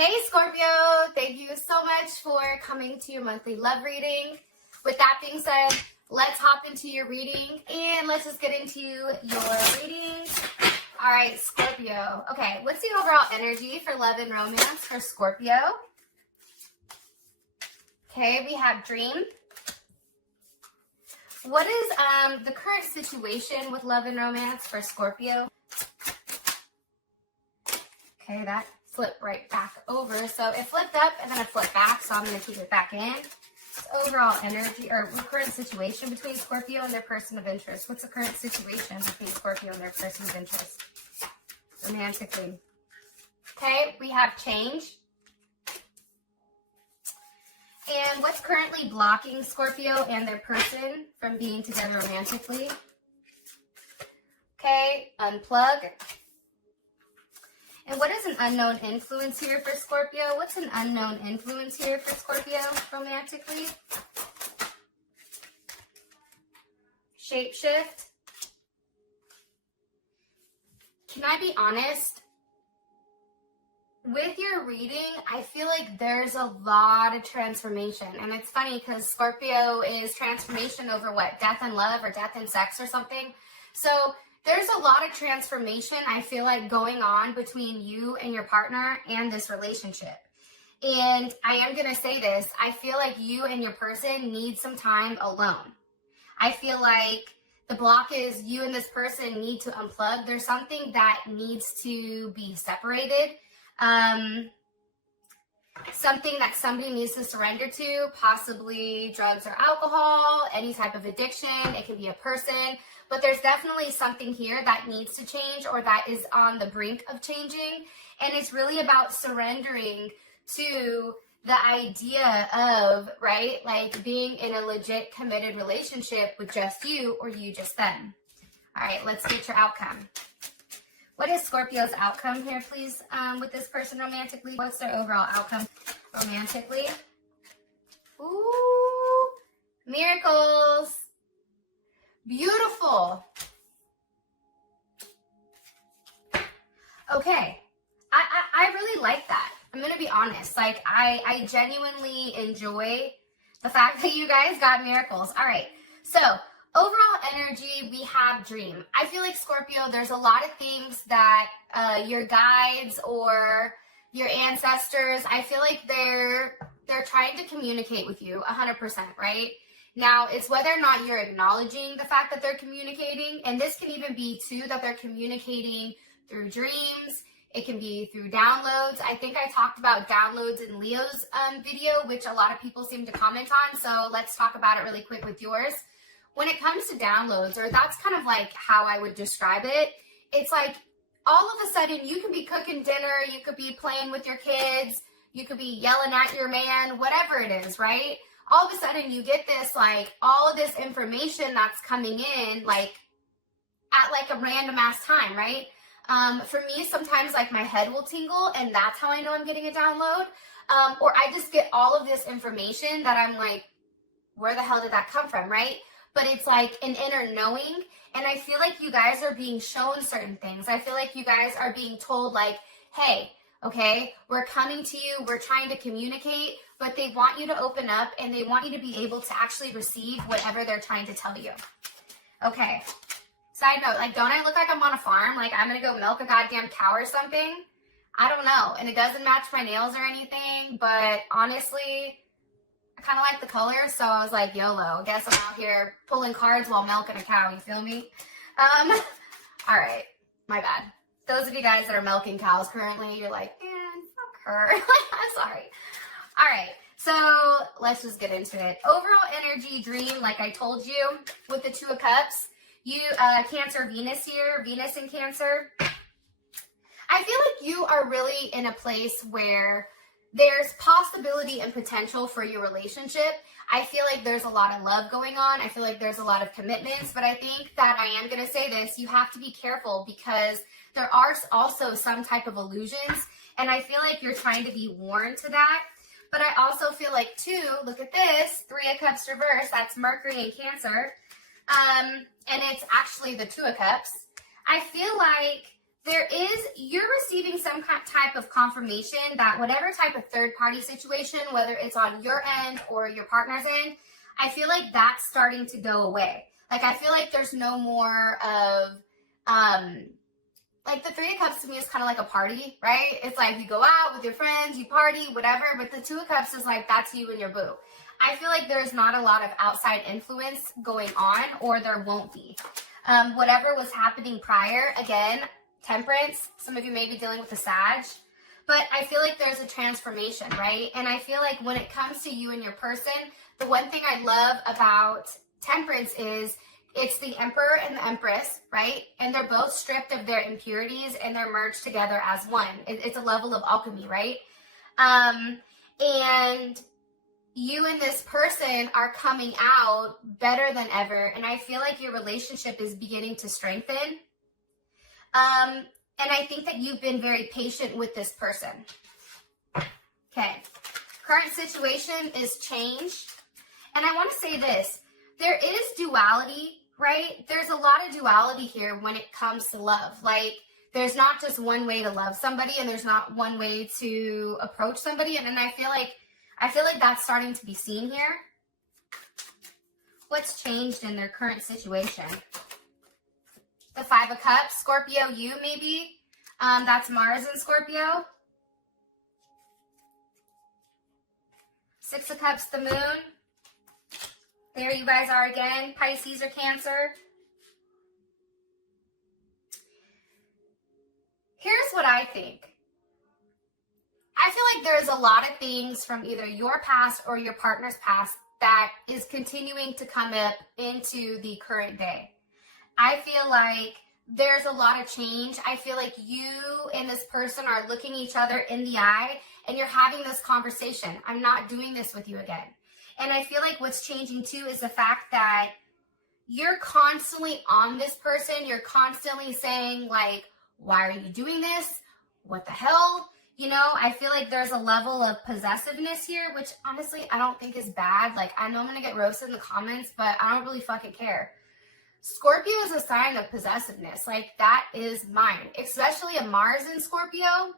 Hey Scorpio, thank you so much for coming to your monthly love reading. With that being said, let's hop into your reading and let's just get into your reading. All right, Scorpio. Okay, what's the overall energy for love and romance for Scorpio? Okay, we have dream. What is the current situation with love and romance for Scorpio? Okay, that flipped right back over. So it flipped up and then it flipped back, so I'm going to keep it back in. Overall energy or current situation between Scorpio and their person of interest. What's the current situation between Scorpio and their person of interest? Romantically. Okay, we have change. And what's currently blocking Scorpio and their person from being together romantically? Okay, unplug. And what is an unknown influence here for Scorpio? What's an unknown influence here for Scorpio romantically? Shapeshift. Can I be honest? With your reading, I feel like there's a lot of transformation. And it's funny because Scorpio is transformation over what? Death and love or death and sex or something. So there's a lot of transformation, I feel like, going on between you and your partner and this relationship. And I am going to say this. I feel like you and your person need some time alone. I feel like the block is you and this person need to unplug. There's something that needs to be separated. Something that somebody needs to surrender to, possibly drugs or alcohol, any type of addiction. It can be a person. But there's definitely something here that needs to change or that is on the brink of changing. And it's really about surrendering to the idea of, right, like being in a legit committed relationship with just you or you just them. All right, let's get your outcome. What is Scorpio's outcome here, please, with this person romantically? What's their overall outcome romantically? Ooh, miracles. Beautiful. Okay. I really like that. I'm going to be honest. Like, I genuinely enjoy the fact that you guys got miracles. All right. So, overall energy, we have dream. I feel like Scorpio, there's a lot of things that your guides or your ancestors, I feel like they're trying to communicate with you 100%, right? Now, it's whether or not you're acknowledging the fact that they're communicating, and this can even be, too, that they're communicating through dreams. It can be through downloads. I think I talked about downloads in Leo's video, which a lot of people seem to comment on, so let's talk about it really quick with yours. When it comes to downloads, or that's kind of like how I would describe it, it's like all of a sudden you could be cooking dinner, you could be playing with your kids, you could be yelling at your man, whatever it is, right? All of a sudden you get this, like, all of this information that's coming in, like, at, like, a random ass time, right? For me, sometimes, like, my head will tingle, and that's how I know I'm getting a download. Or I just get all of this information that I'm like, where the hell did that come from, right? But it's like an inner knowing, and I feel like you guys are being shown certain things. I feel like you guys are being told, like, hey, okay, we're coming to you, we're trying to communicate, but they want you to open up and they want you to be able to actually receive whatever they're trying to tell you. Okay. Side note, like, don't I look like I'm on a farm? Like, I'm going to go milk a goddamn cow or something? I don't know. And it doesn't match my nails or anything, but honestly, I kind of like the color, so I was like, YOLO. I guess I'm out here pulling cards while milking a cow, you feel me? All right. My bad. Those of you guys that are milking cows currently, you're like, man, fuck her. I'm sorry. All right, so let's just get into it. Overall energy, dream, like I told you, with the Two of Cups. You, Cancer, Venus here, Venus in Cancer. I feel like you are really in a place where there's possibility and potential for your relationship. I feel like there's a lot of love going on. I feel like there's a lot of commitments, but I think that I am going to say this. You have to be careful because there are also some type of illusions, and I feel like you're trying to be warned to that. But I also feel like, too, look at this, Three of Cups reverse, that's Mercury in Cancer, and it's actually the Two of Cups. I feel like you're receiving some type of confirmation that whatever type of third party situation, whether it's on your end or your partner's end, I feel like that's starting to go away. Like, I feel like there's no more of, like the Three of Cups to me is kind of like a party, right? It's like you go out with your friends, you party, whatever, but the Two of Cups is like, that's you and your boo. I feel like there's not a lot of outside influence going on, or there won't be. Whatever was happening prior, again, Temperance, some of you may be dealing with a Sag, but I feel like there's a transformation, right? And I feel like when it comes to you and your person, the one thing I love about Temperance is it's the Emperor and the Empress, right? And they're both stripped of their impurities and they're merged together as one. It's a level of alchemy, right? And you and this person are coming out better than ever. And I feel like your relationship is beginning to strengthen. And I think that you've been very patient with this person. Okay. Current situation is change. And I want to say this. There is duality, right? There's a lot of duality here when it comes to love. Like, there's not just one way to love somebody, and there's not one way to approach somebody. And I feel like that's starting to be seen here. What's changed in their current situation? The Five of Cups, Scorpio, you maybe. That's Mars in Scorpio. Six of Cups, the Moon. There you guys are again, Pisces or Cancer. Here's what I think. I feel like there's a lot of things from either your past or your partner's past that is continuing to come up into the current day. I feel like there's a lot of change. I feel like you and this person are looking each other in the eye and you're having this conversation. I'm not doing this with you again. And I feel like what's changing too is the fact that you're constantly on this person. You're constantly saying like, why are you doing this? What the hell? You know, I feel like there's a level of possessiveness here, which honestly, I don't think is bad. Like, I know I'm going to get roasted in the comments, but I don't really fucking care. Scorpio is a sign of possessiveness. Like, that is mine, especially a Mars in Scorpio.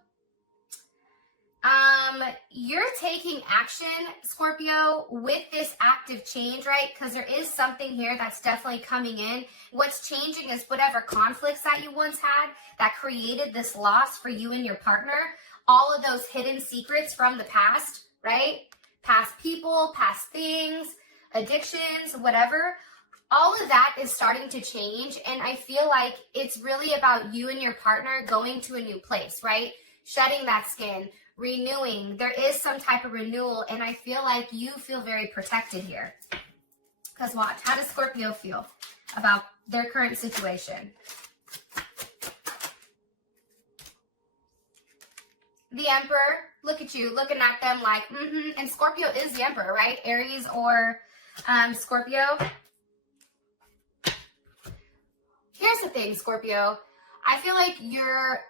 You're taking action, Scorpio, with this active change, right? Because there is something here that's definitely coming in. What's changing is whatever conflicts that you once had that created this loss for you and your partner, all of those hidden secrets from the past, right? Past people, past things, addictions, whatever. All of that is starting to change, and I feel like it's really about you and your partner going to a new place, right? Shedding that skin, renewing. There is some type of renewal, and I feel like you feel very protected here. Because watch, how does Scorpio feel about their current situation? The Emperor, look at you, looking at them like, and Scorpio is the Emperor, right? Aries or Scorpio. Here's the thing, Scorpio. I feel like you're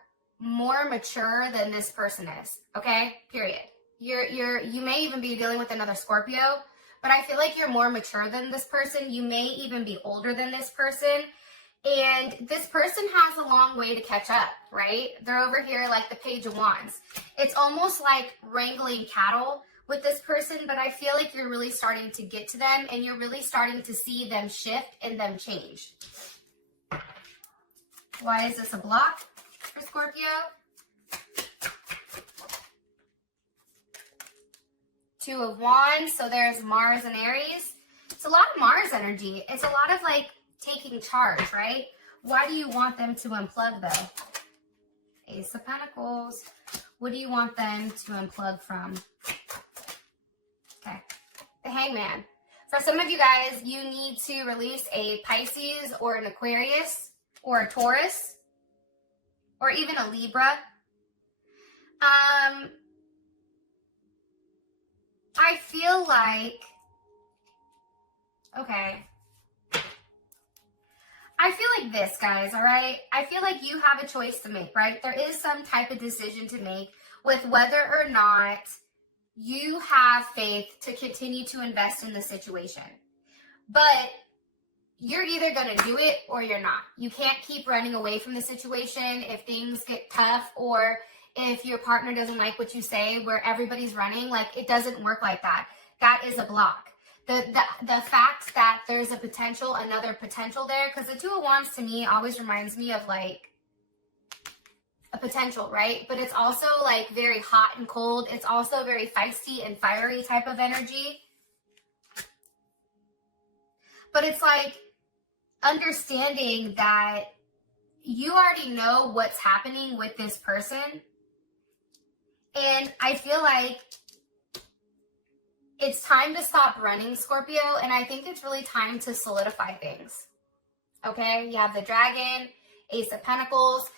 more mature than this person is, okay? Period. You may even be dealing with another Scorpio, but I feel like you're more mature than this person. You may even be older than this person. And this person has a long way to catch up, right? They're over here like the Page of Wands. It's almost like wrangling cattle with this person, but I feel like you're really starting to get to them and you're really starting to see them shift and them change. Why is this a block for Scorpio? Two of Wands, so there's Mars and Aries. It's a lot of Mars energy. It's a lot of like taking charge, right? Why do you want them to unplug though? Ace of Pentacles. What do you want them to unplug from? Okay. The Hangman. For some of you guys, you need to release a Pisces or an Aquarius or a Taurus or even a Libra. I feel like, okay. I feel like this, guys, all right? I feel like you have a choice to make, right? There is some type of decision to make with whether or not you have faith to continue to invest in the situation. But you're either going to do it or you're not. You can't keep running away from the situation if things get tough, or if your partner doesn't like what you say, where everybody's running. Like, it doesn't work like that. That is a block. The fact that there's a potential, another potential there, because the Two of Wands to me always reminds me of like a potential, right? But it's also like very hot and cold. It's also very feisty and fiery type of energy. But it's like understanding that you already know what's happening with this person. And I feel like it's time to stop running, Scorpio. And I think it's really time to solidify things. Okay? You have the Dragon, Ace of Pentacles.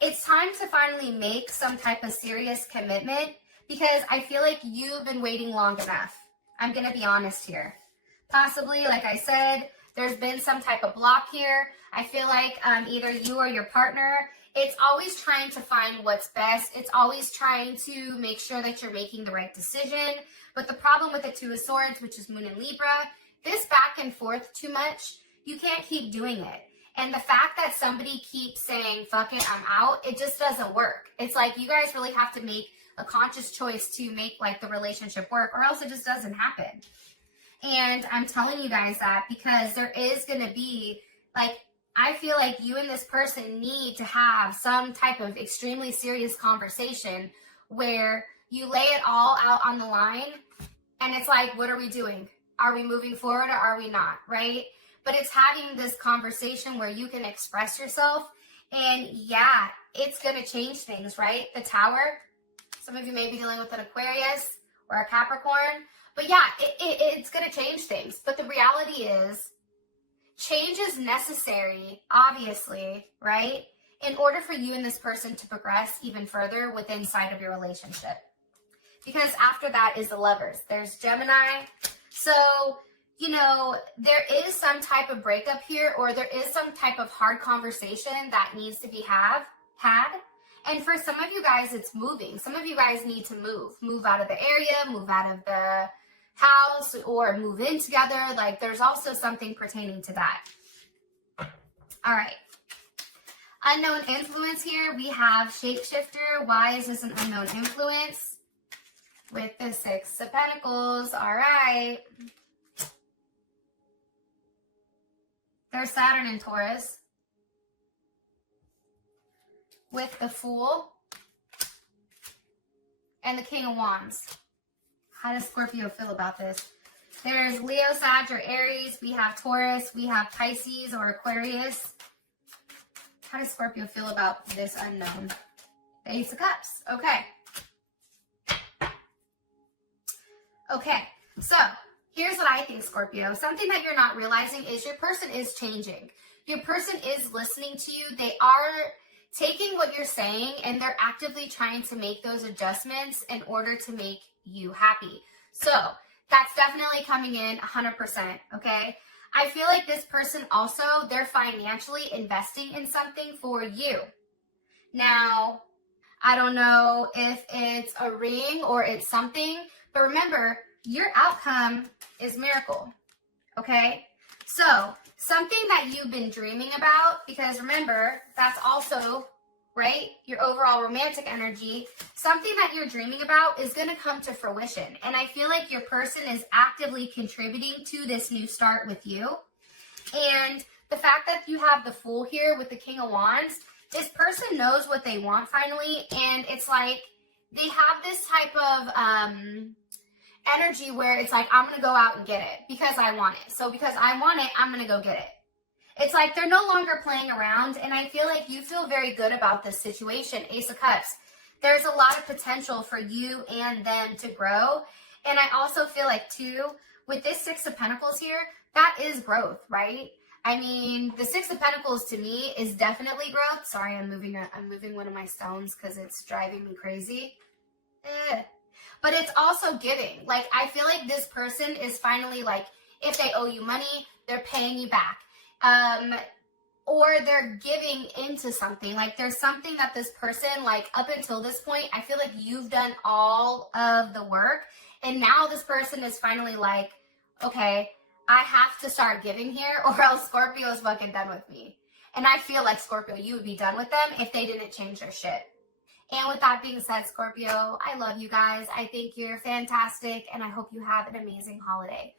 It's time to finally make some type of serious commitment, because I feel like you've been waiting long enough. I'm going to be honest here. Possibly, like I said, there's been some type of block here. I feel like either you or your partner, it's always trying to find what's best. It's always trying to make sure that you're making the right decision. But the problem with the Two of Swords, which is Moon and Libra, this back and forth too much, you can't keep doing it. And the fact that somebody keeps saying, fuck it, I'm out, it just doesn't work. It's like you guys really have to make a conscious choice to make like the relationship work, or else it just doesn't happen. And I'm telling you guys that because there is going to be, like, I feel like you and this person need to have some type of extremely serious conversation where you lay it all out on the line, and it's like, what are we doing? Are we moving forward or are we not, right? But it's having this conversation where you can express yourself, and yeah, it's going to change things, right? The Tower, some of you may be dealing with an Aquarius or a Capricorn, but yeah, it's going to change things. But the reality is, change is necessary, obviously, right? In order for you and this person to progress even further within inside of your relationship. Because after that is the Lovers. There's Gemini. So, you know, there is some type of breakup here, or there is some type of hard conversation that needs to be had. And for some of you guys, it's moving. Some of you guys need to move out of the area, move out of the house, or move in together. Like, there's also something pertaining to that. All right. Unknown influence here. We have shapeshifter. Why is this an unknown influence? With the Six of Pentacles. All right. There's Saturn and Taurus. With the Fool. And the King of Wands. How does Scorpio feel about this? There's Leo, Sag, or Aries. We have Taurus. We have Pisces or Aquarius. How does Scorpio feel about this unknown? The Ace of Cups. Okay. Okay. So, here's what I think, Scorpio. Something that you're not realizing is your person is changing. Your person is listening to you. They are taking what you're saying, and they're actively trying to make those adjustments in order to make you happy. So that's definitely coming in 100%. Okay. I feel like this person also, they're financially investing in something for you. Now, I don't know if it's a ring or it's something, but remember, your outcome is miracle. Okay. So something that you've been dreaming about, because remember, that's also, right, your overall romantic energy. Something that you're dreaming about is going to come to fruition. And I feel like your person is actively contributing to this new start with you. And the fact that you have the Fool here with the King of Wands, this person knows what they want finally. And it's like they have this type of energy where it's like, I'm going to go out and get it because I want it. So because I want it, I'm going to go get it. It's like they're no longer playing around, and I feel like you feel very good about this situation. Ace of Cups. There's a lot of potential for you and them to grow. And I also feel like, too, with this Six of Pentacles here, that is growth, right? I mean, the Six of Pentacles to me is definitely growth. Sorry, I'm moving one of my stones because it's driving me crazy. But it's also giving. Like, I feel like this person is finally, like, if they owe you money, they're paying you back. Or they're giving into something. Like, there's something that this person, like, up until this point, I feel like you've done all of the work. And now this person is finally like, okay, I have to start giving here, or else Scorpio is fucking done with me. And I feel like Scorpio, you would be done with them if they didn't change their shit. And with that being said, Scorpio, I love you guys. I think you're fantastic, and I hope you have an amazing holiday.